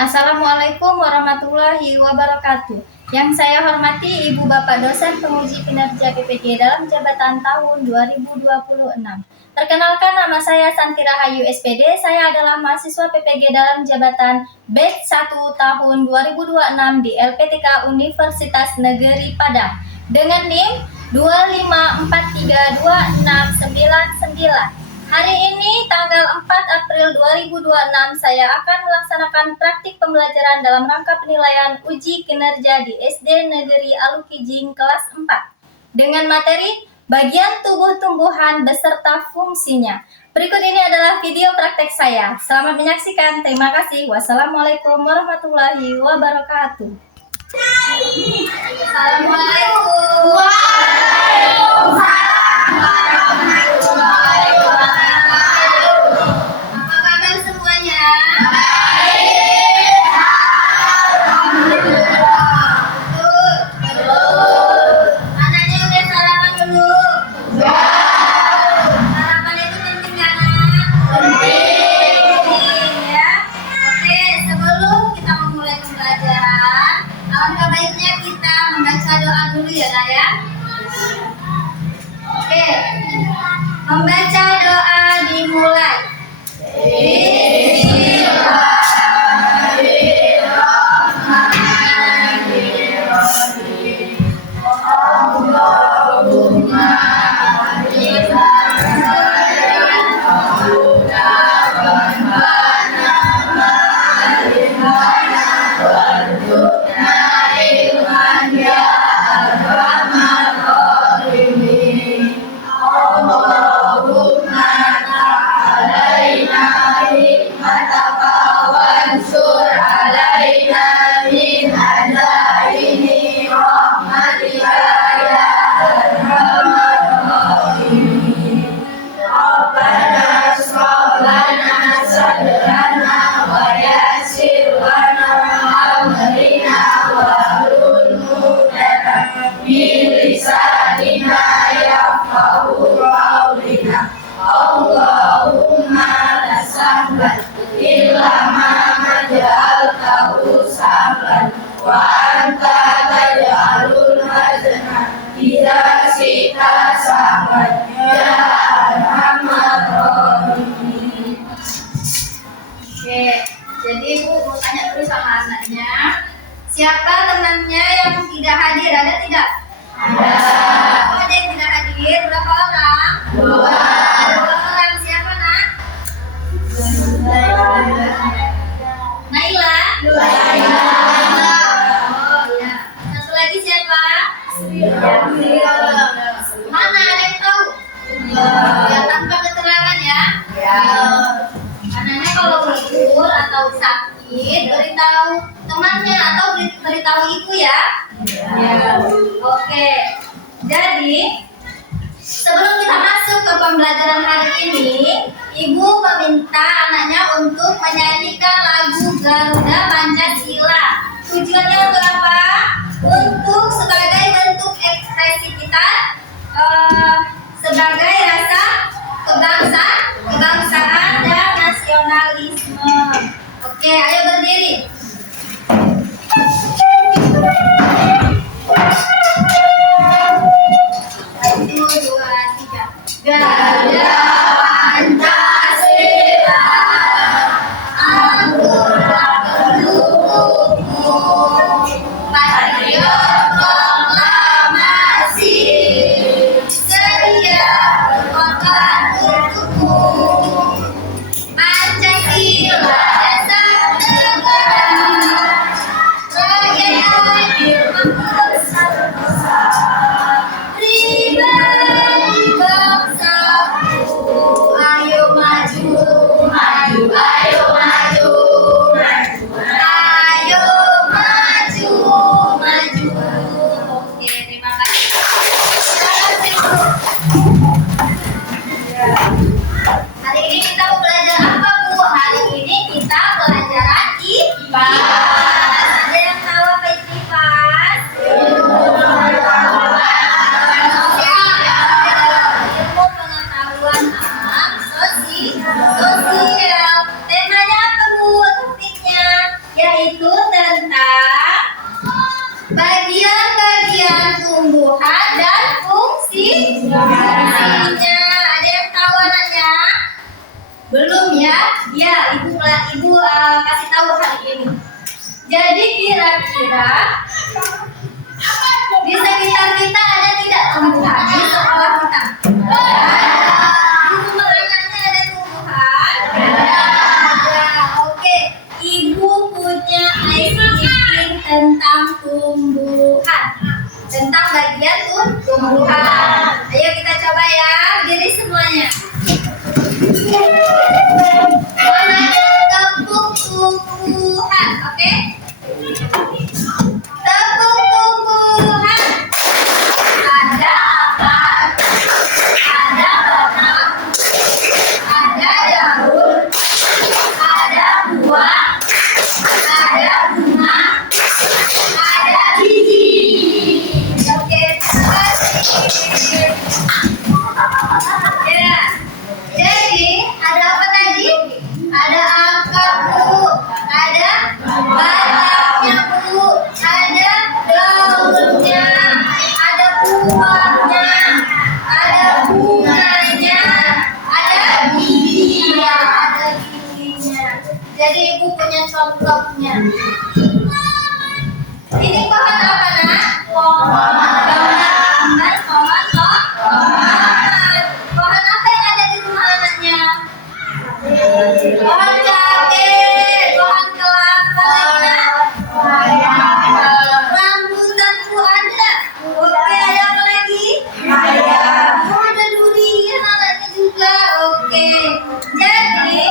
Assalamualaikum warahmatullahi wabarakatuh. Yang saya hormati Ibu Bapak dosen penguji kinerja PPG dalam jabatan tahun 2026. Perkenalkan, nama saya Santi Rahayu SPD. Saya adalah mahasiswa PPG dalam jabatan batch 1 tahun 2026 di LPTK Universitas Negeri Padang dengan NIM 254326999. Hari ini tanggal 4 April 2026 saya akan melaksanakan praktik pembelajaran dalam rangka penilaian uji kinerja di SD Negeri Alukijing kelas 4 dengan materi bagian tubuh tumbuhan beserta fungsinya. Berikut ini adalah video praktek saya. Selamat menyaksikan. Terima kasih. Wassalamualaikum warahmatullahi wabarakatuh. Assalamualaikum. Membaca doa dimulai. Oke, jadi Ibu mau tanya terus sama anaknya, siapa temannya yang tidak hadir? Ada tidak? Ada. Oh, ada yang tidak hadir. Berapa orang? Dua orang. Siapa, Nak? Naila. Oh ya. Satu lagi siapa? Mana, ada yang tahu? Ya, tanpa keterangan ya. Anaknya kalau libur atau sakit, beritahu temannya atau beritahu ibu ya. Oke. Jadi sebelum kita masuk ke pembelajaran hari ini, ibu meminta anaknya untuk menyanyikan lagu Garuda Pancasila. Tujuannya untuk apa? Untuk sebagai bentuk ekspresi kita sebagai rasa kebangsaan dan nasionalisme. Oke, ayo berdiri. 1, 2, 3. Garuda Pancasila, angkura pendukungmu, patriot proklamasi, sedia berkorban untukmu. Pancasila dasar negara. yaitu tentang bagian-bagian tumbuhan dan fungsinya. Ada yang tahu anaknya? Belum ya? Ya, ibu kasih tahu hari ini. Jadi kira-kira di sekitar kita ada tidak tumbuhan di sekolah kita? Ibu menanyanya ada tumbuhan? Ada. Oke, ibu punya ice tentang tumbuhan, tentang bagian tumbuhan. Ayo kita coba ya, berdiri semuanya. Warnanya tepuk tumbuhan, oke? Tepuk tumbuhan. Ada akar, ada batang, ada daun, ada buah, ada bunga, ada biji. Oke, terima kasih. Ya. Jadi ada apa tadi? Ada akar Bu, ada batangnya Bu, ada daunnya, ada buahnya, ada bunganya, ada bijinya, ada bijinya. Jadi ibu punya contohnya. Ini pohon apa nak? Pohon tomat. Pohon apa yang ada di rumah anaknya? Pohon jahe, pohon kelapa, rambutan Bu ada. Oke, ada apa lagi? Oh, ada durian anaknya juga. Oke, jadi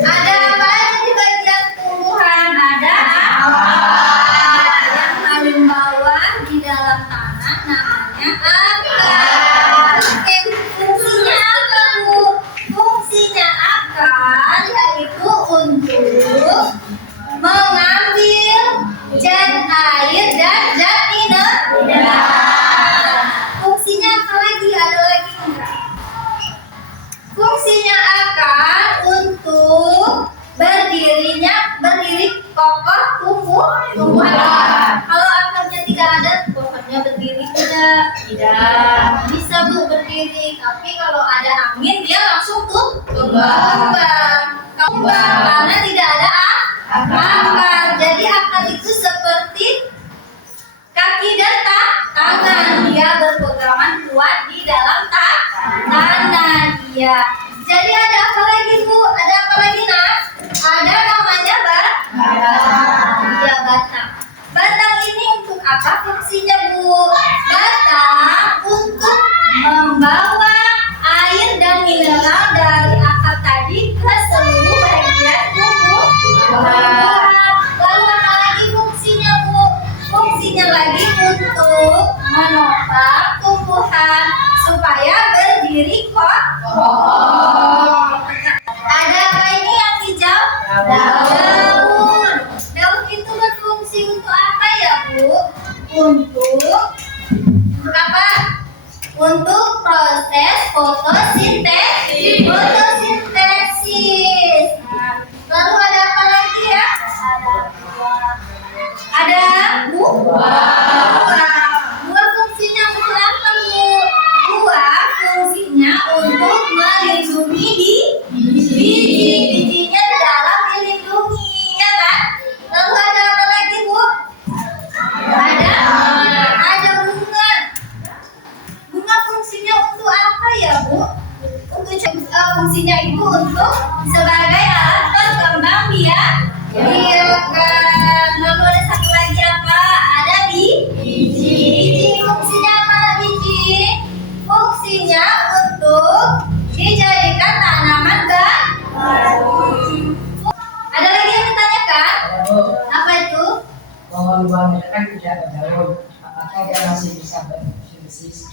ada apa aja di bagian tumbuhan? Ada akar yang paling bawah di dalam tanah, namanya akar. Oke, fungsinya apa Bu? Fungsinya akar yaitu untuk mengambil zat air dan zat mineral. Fungsinya apa lagi? Ada lagi enggak? Fungsinya akar untuk berdiri kokoh tumbuhan. Kalau akarnya tidak ada, pohonnya berdiri tidak? Tidak. Bisa Bu berdiri, tapi kalau ada angin dia langsung tumbang. Karena tidak ada akar. Jadi akar itu seperti kaki dan tangan. Dia berpegangan kuat di dalam tanah dia. Jadi ada apa lagi Bu? Ada apa lagi nak? Ada namanya batang. Ya, batang. Batang ini untuk apa fungsinya Bu? Batang untuk membawa air dan mineral dari akar tadi ke seluruh bagian tumbuhan. Lalu apa lagi fungsinya Bu? Fungsinya lagi untuk menopang tumbuhan supaya berdiri kokoh. Ada apa ini yang hijau? Daun. Daun itu berfungsi untuk apa ya Bu? Untuk apa? Untuk proses fotosintesis. Nah, lalu ada apa lagi ya? Ada buah. Buah fungsinya untuk apa Bu? Buah fungsinya untuk melindungi bijinya di dalam dilindungi, ya kan? Lalu ada apa lagi Bu? Ada bunga. Bunga fungsinya untuk apa ya Bu? Untuk fungsinya itu untuk sebagai alat berkembang biakan. Lalu ada satu lagi apa? Ada biji. Fungsinya apa biji? Fungsinya untuk dijadikan tanaman baru. Ada lagi yang ditanyakan? Apa itu? Pohon buahnya kan tidak ada daun, apakah dia masih bisa berfungsi?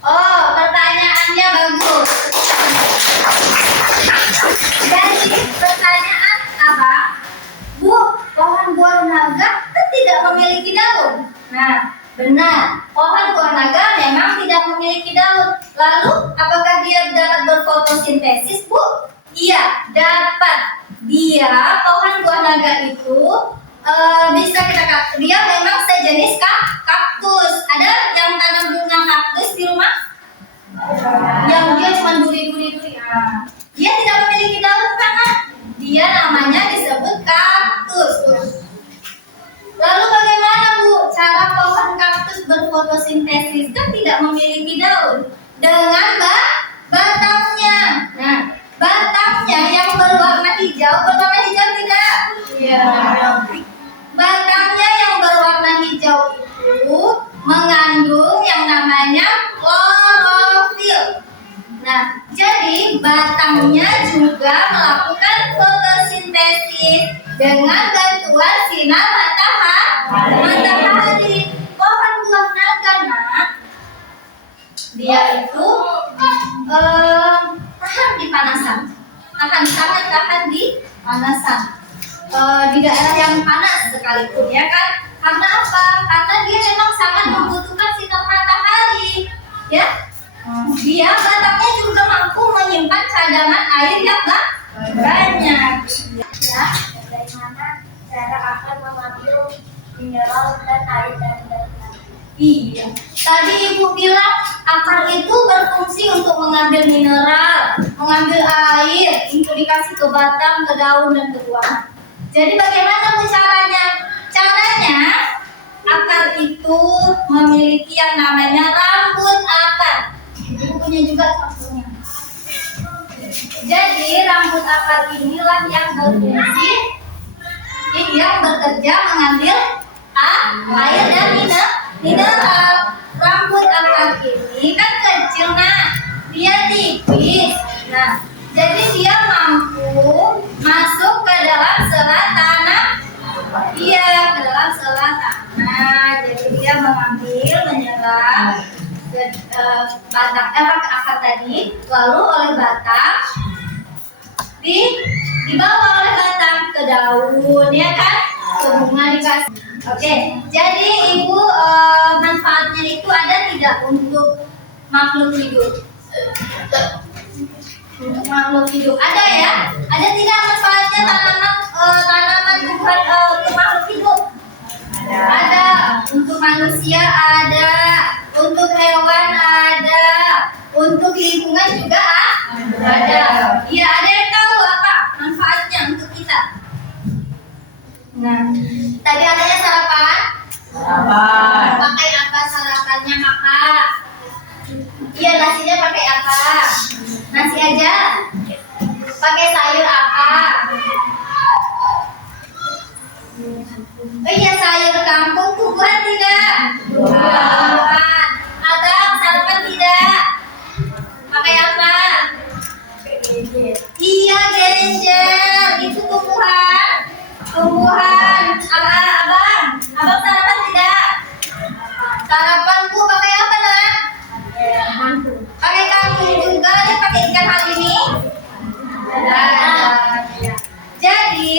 Oh, pertanyaannya bagus. Jadi pertanyaan apa? Bu, pohon buah naga kan tidak memiliki daun. Nah, benar. Pohon buah naga memang tidak memiliki daun. Lalu, apakah dia dapat berfotosintesis, Bu? Iya, dapat. Pohon buah naga itu bisa dia memang sejenis kaktus. Ada yang tanam bunga kaktus di rumah? Yang dia cuma duri-duri. Nah, dia tidak memiliki daun karena dia namanya disebut kaktus. Lalu bagaimana Bu cara pohon kaktus berfotosintesis? Kan tidak memiliki daun. Dengan batangnya. Nah, batangnya yang berwarna hijau tidak? Iya. Batangnya yang berwarna hijau itu mengandung yang namanya klorofil. Nah, jadi batangnya juga melakukan fotosintesis dengan bantuan sinar matahari. Pohon buah naga, nak, dia itu tahan di panasan, sangat tahan di panasan, di daerah yang panas sekalipun, ya kan? Karena apa? Karena dia memang sangat membutuhkan sinar matahari, ya. Dia batangnya juga mampu menyimpan cadangan air yang banyak. Ya, bagaimana cara akan mengambil mineral dan air dari dalam? Iya, tadi Ibu bilang akar itu berfungsi untuk mengambil mineral, mengambil air, itu dikasih ke batang, ke daun, dan ke buah. Jadi bagaimana Bu caranya? Caranya akar itu memiliki yang namanya rambut akar. Ibu punya juga contohnya. Jadi rambut akar inilah yang berfungsi, yang bekerja mengambil air dan mineral. Rambut akar ini kan kecil, nah, dia tipis. Nah, jadi dia mampu masuk ke dalam sela tanah. Iya, ke dalam sela tanah. Jadi dia mengambil, menyerap batang akar tadi, lalu oleh batang dibawa oleh batang ke daun, ya kan? Ke bunga dikasih. Oke, jadi Ibu manfaatnya itu ada tidak untuk makhluk hidup? Untuk makhluk hidup ada ya? Ada tidak manfaatnya tanaman Tuhan untuk makhluk hidup? Ada. Untuk manusia ada, untuk hewan ada, untuk lingkungan juga ada. Iya, ada yang tahu apa manfaatnya untuk kita? Nah, tadi adanya sarapan. Pakai apa sarapannya Kakak? Iya, nasinya pakai apa? Nasi aja. Pakai sayur apa? Iya, sayur kampung, tumbuhan tidak? Tumbuhan. Ada sarapan tidak? Pakai apa? Iya, genjer. Itu tumbuhan. Abang sarapan tidak? Sarapan Bu pakai apa, nak? Pakai kangkung juga. Dia pakai ikan hal ini. Jadi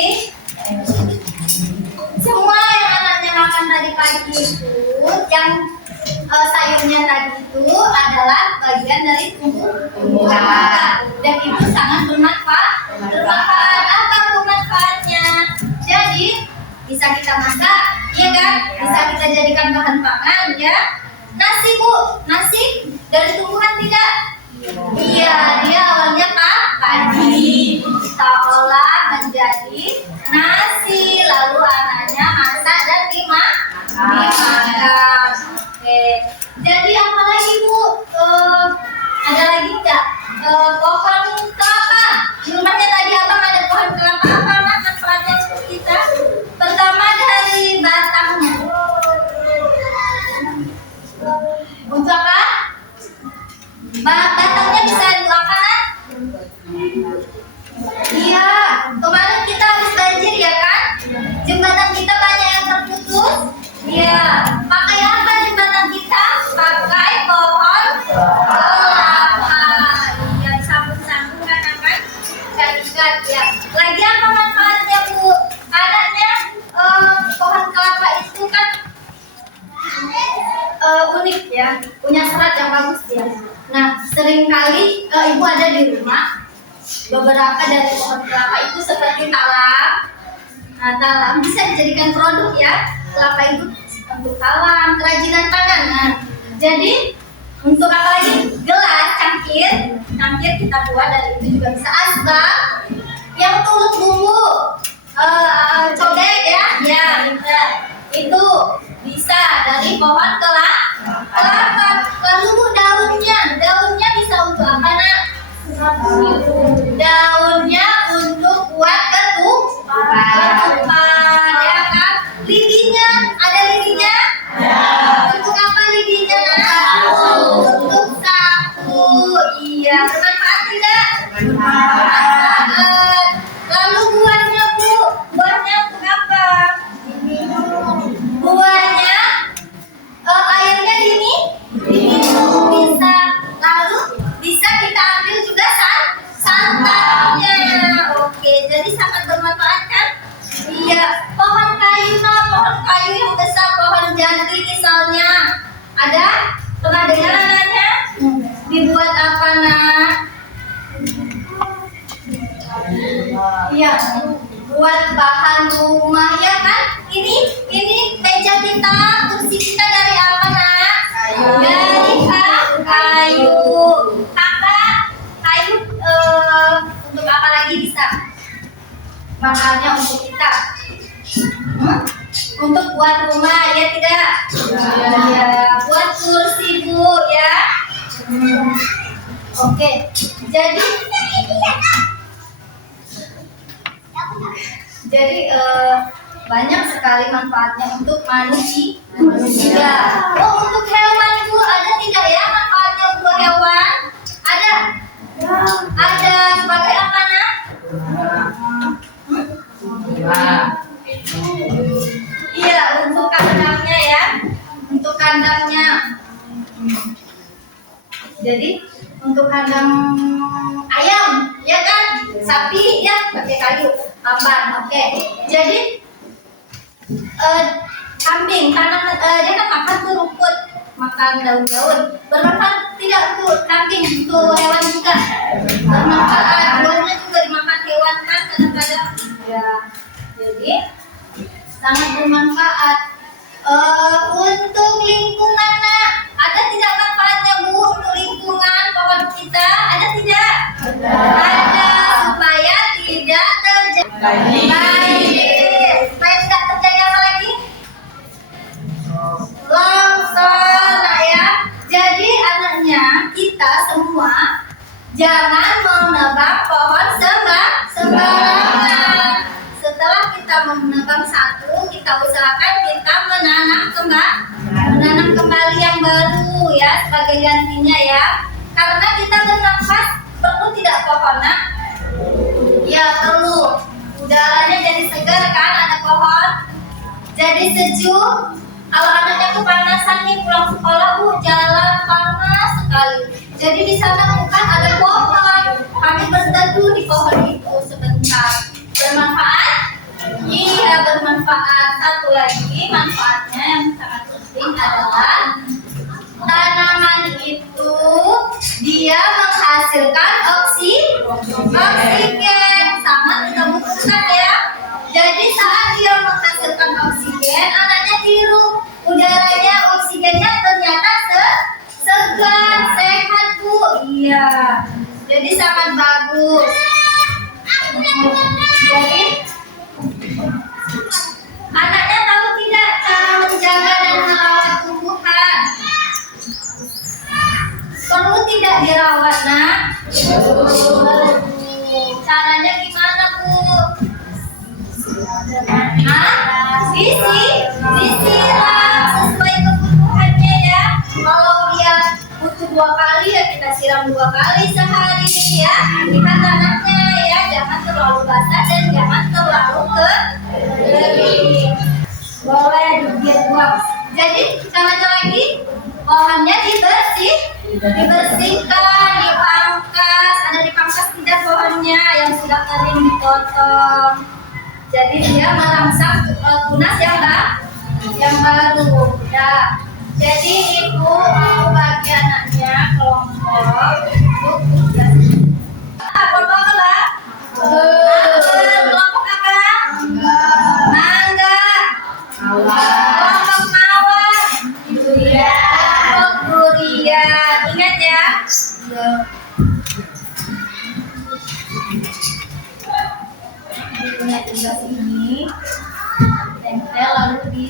semua yang anaknya makan tadi pagi itu, yang sayurnya tadi itu adalah bagian dari tumbuhan, dan itu sangat bermanfaat. Apa manfaatnya? Jadi bisa kita masak, iya kan? Bisa kita jadikan bahan pangan, ya. Nasi Bu, nasi dari tumbuhan tidak? Iya, dia awalnya padi, kita olah menjadi nasi, lalu anaknya masak dan dimakan. Oke, jadi apa lagi Bu? Ada lagi nggak? Pohon kelapa. Di rumahnya tadi abang ada pohon kelapa, apa manfaatnya untuk kita? Pertama dari batangnya. Untuk apa? Batangnya bisa dimakan? Iya, kemarin kita habis banjir, ya kan? Jembatan kita banyak yang terputus. Iya, pakai apa jembatan kita? Pakai pohon kelapa. Iya, disambung-sambung kan? Ikat-ikat, ya. Lagi apa manfaatnya Bu? Anaknya pohon kelapa itu kan unik, ya, punya serat yang bagus dia. Nah, seringkali Ibu ada di rumah, beberapa dari pohon kelapa itu seperti talam Nah, talam bisa dijadikan produk ya. Kelapa itu untuk talam, kerajinan tangan. Nah, jadi untuk apa lagi? Gelas, cangkir. Cangkir kita buat dari itu juga bisa. Asbak yang untuk bumbu cobek ya. Ya, bisa. Itu bisa dari pohon kelapa. Lalu Bu, daunnya bisa untuk apa nak? Daunnya untuk buat ketupat, ya kan? Lidinya, ada lidinya? Untuk apa lidinya nak? Untuk sapu. Iya, bermanfaat tidak? Bermanfaat. Lalu buahnya Bu, buahnya untuk apa? Buahnya airnya diminum bisa. Lalu bisa kita ambil juga santannya. Oke, jadi sangat bermanfaat kan? Iya. Pohon kayu yang besar, pohon jati misalnya. Ada? Pernah dengar namanya? Dibuat apa nak? Iya, buat bahan rumah ya kan? Ini meja kita, kursi kita dari apa nak? Dari kayu. Kakak, kayu untuk apa lagi bisa? Bahannya untuk kita. Untuk buat rumah ya tidak? Ya, buat kursi Bu ya. Oke, jadi banyak sekali manfaatnya untuk manusia. Oh, untuk hewan Bu ada tidak ya manfaatnya untuk hewan? Ada. Ada sebagai apa nak? Iya, untuk kandangnya ya. Untuk kandangnya. Jadi untuk kandang ayam, ya kan? Sapi ya pakai kayu. Papan, oke. Jadi kambing, dia kan makan tuh rumput, makan daun-daun. Bermanfaat tidak untuk kambing, untuk hewan juga. Bermanfaat, buahnya juga dimakan hewan kan kadang-kadang. Ya, jadi sangat bermanfaat. Untuk lingkungan nak, ada tidak manfaatnya Bu untuk lingkungan pohon kita? Ada tidak? Ada, supaya tidak terjadi. Supaya tidak terjadi apa lagi? Longsor, nah ya. Jadi anaknya kita semua jangan menebang pohon sembarangan. Setelah kita menebang satu, kita usahakan kita menanam kembali yang baru ya sebagai gantinya ya. Karena kita bernafas perlu tidak pohon nak? Ya perlu. Udaranya jadi segar kan, ada pohon. Jadi sejuk. Kalau anaknya kepanasan nih pulang sekolah Bu, jalan panas sekali. Jadi di sana bukan ada pohon. Kami berteduh di pohon itu sebentar. Bermanfaat? Iya bermanfaat. Satu lagi manfaatnya yang sangat penting adalah tanaman itu dia menghasilkan oksigen, sangat kita butuhkan ya. Jadi saat dia menghasilkan oksigen, anaknya hirup udaranya, oksigennya ternyata segar, sehat Bu. Iya, jadi sangat bagus. Jadi anaknya tahu tidak cara menjaga dan merawat tumbuhan? Perlu tidak dirawat nak? Caranya gimana Bu? Disiram sesuai kebutuhannya ya. Kalau dia butuh 2 kali ya kita siram 2 kali sehari ya. Lihat tanahnya ya, jangan terlalu basah dan jangan terlalu kering. Boleh dibuang. Jadi caranya lagi, pohonnya dibersihkan, dipangkas. Ada dipangkas tidak pohonnya yang sudah kering dipotong. Jadi dia merangsang tunas yang baru. Ya. Jadi ibu mau bagi anaknya kelompok untuk tugas. Kelompok apa? Kelompok apa? ini tempel lalu di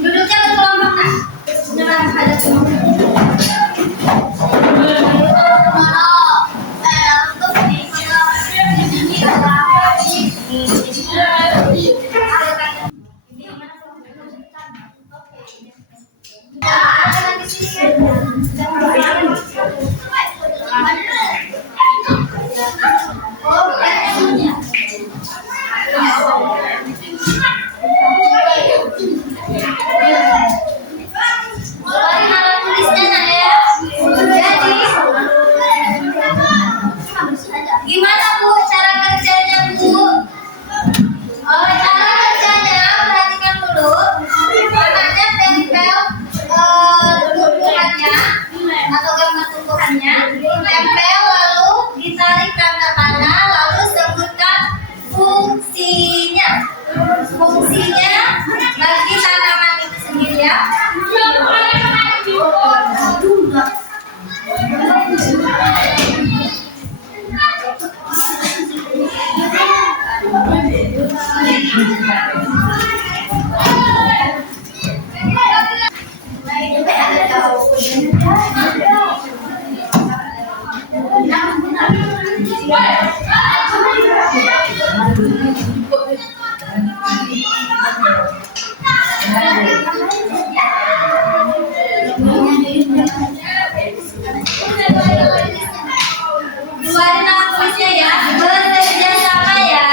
duduknya berkelompok kan? Beneran ada gimana Bu cara kerjanya Bu? Oh, cara kerjanya perhatikan dulu. Warnanya tempel tumbuhannya atau gambar tumbuhannya, tempel lalu ditarik tanda panah lalu sebutkan fungsinya. Fungsinya bagi tanaman itu sendiri ya. Keluarin nama tulisnya ya, bekerja sama ya.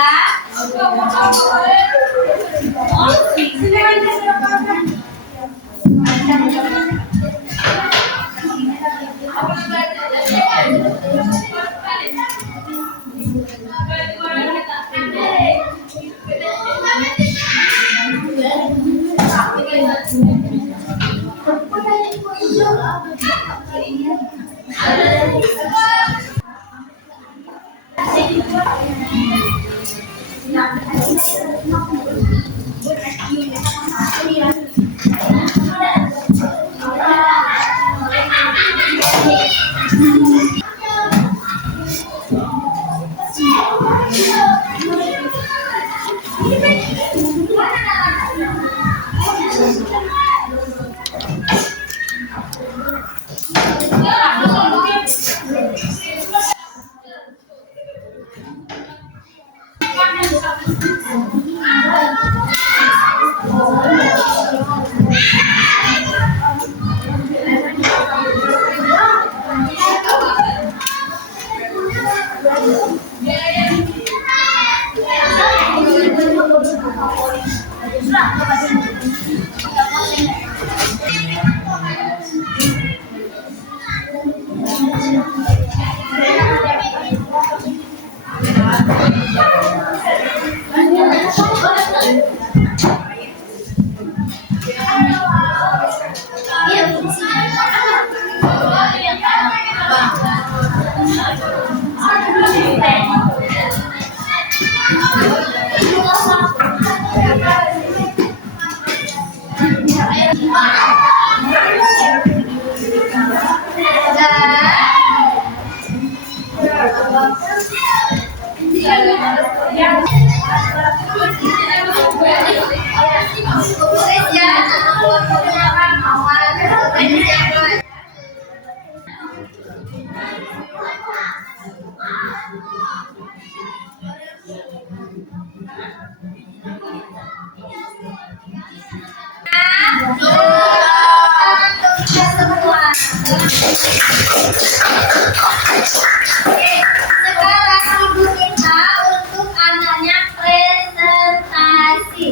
Sekarang ibu minta untuk anaknya presentasi.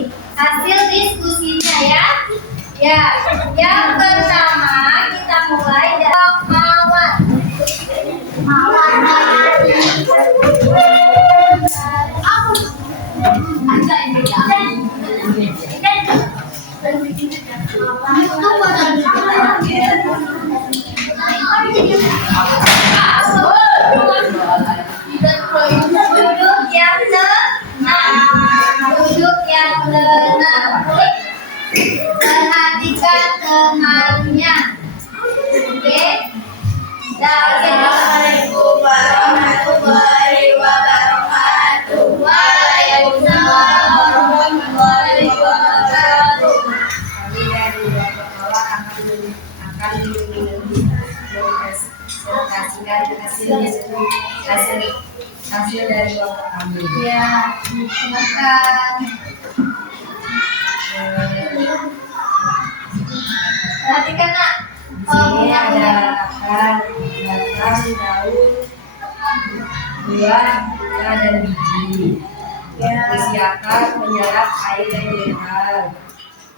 hasil dari kelompok kami. Ya, silakan. Perhatikan nak. Di sini ada akar, batang, daun, buah, bunga, dan biji. Fungsi akar menyerap air dan mineral.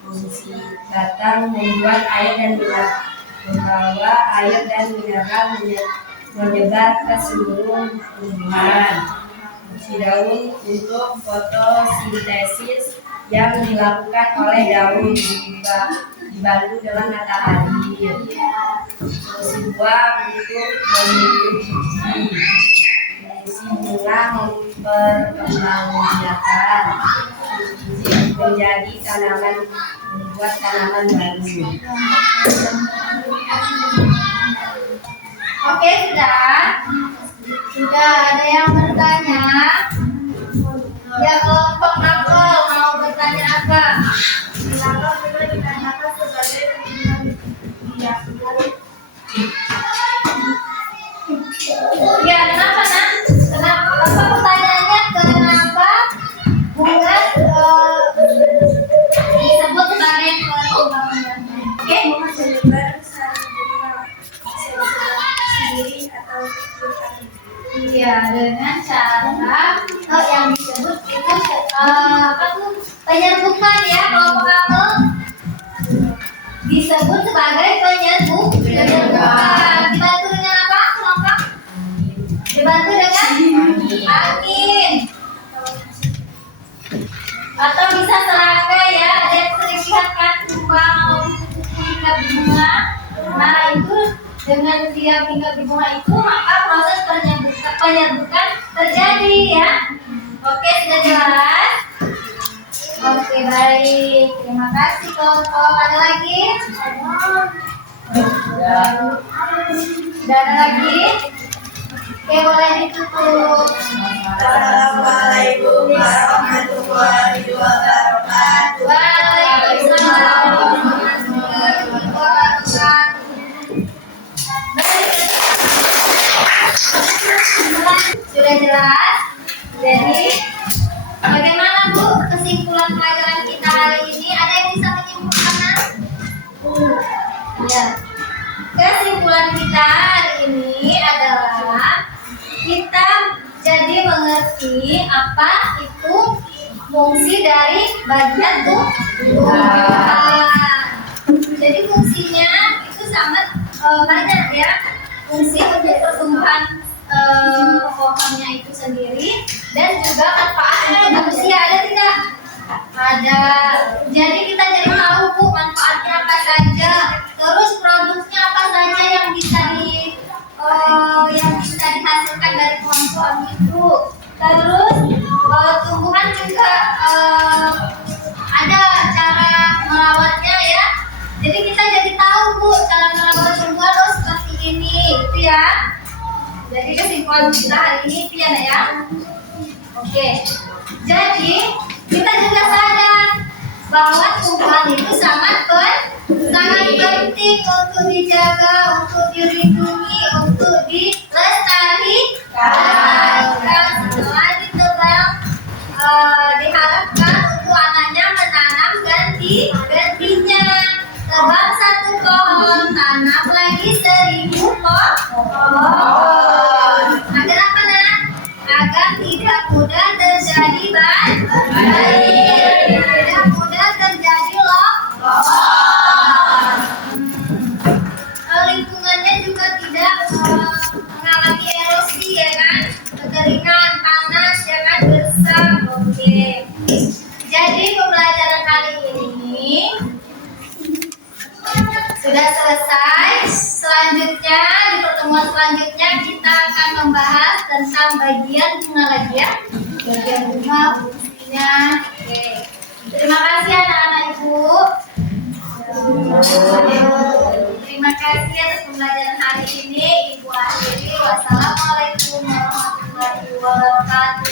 Fungsi batang membuat air dan mineral, membawa air dan mineral menyebar ke seluruh tumbuhan. Fungsi daun untuk fotosintesis yang dilakukan oleh daun dibantu dengan matahari. Fungsi buah untuk membentuk biji. Fungsi bunga memperkembangbiakan menjadi tanaman, membuat tanaman baru. Oke, sudah ada yang bertanya? Ya, kelompok apel mau bertanya apa? Silakan juga ditanyakan sebagai ya, kenapa nak? Kenapa apa pertanyaannya? Kenapa bunga disebut sebagai perkembangbiakan? Oke, iya, dengan cara yang disebut itu apa tuh penyerbukan ya, kelompok apel disebut sebagai penyerbukan. Dibantu dengan apa kelompok? Dibantu dengan angin atau bisa serangga ya. Ada yang sering lihat kan tumbang hingga bunga. Nah itu dengan dia hingga bunga itu maka proses penyerbukan terjadi ya. Oke, sudah jelas? Oke, baik. Terima kasih kelompok. Ada lagi? Sudah ada lagi? Oke, boleh ditutup. Assalamualaikum warahmatullahi wabarakatuh. Waalaikumsalam warahmatullahi wabarakatuh. Sudah jelas? Jadi bagaimana Bu kesimpulan pelajaran kita hari ini? Ada yang bisa menyimpulkan? Ya. Kesimpulan kita hari ini adalah kita jadi mengerti apa itu fungsi dari bagian tumbuhan. Jadi fungsinya itu sangat banyak ya. Fungsi untuk pertumbuhan pohonnya itu sendiri dan juga manfaat untuk manusia, ada tidak? Ada. Jadi kita jadi tahu Bu manfaatnya apa saja, terus produknya apa saja yang bisa dihasilkan dari pohon-pohon itu. Terus tumbuhan juga ada cara merawatnya ya. Jadi kita jadi tahu Bu cara merawat tumbuhan seperti ini, itu ya. Jadi kesimpulan kita hari ini pian ya. Oke. Jadi kita juga sadar bahwa tumbuhan itu sangat penting untuk dijaga, untuk dilindungi, untuk dilestarikan. Setelah ditebang, diharapkan untuk anaknya menanam gantinya. Tebang satu pohon, tanam lagi 1000 pohon. Agar apa nak? Agar tidak mudah terjadi banjir, tidak mudah terjadi longsor. Lingkungannya juga tidak mengalami erosi ya kan, kekeringan, panas ya kan, gersang. Oke. Jadi pembelajaran kali ini sudah selesai. Selanjutnya di pertemuan selanjutnya kita akan membahas tentang bagian bunga lagi ya. Bagian bunga fungsinya. Oke. Terima kasih anak-anak Ibu. Terima kasih atas pembelajaran hari ini. Ibu akhiri. Wassalamualaikum warahmatullahi wabarakatuh.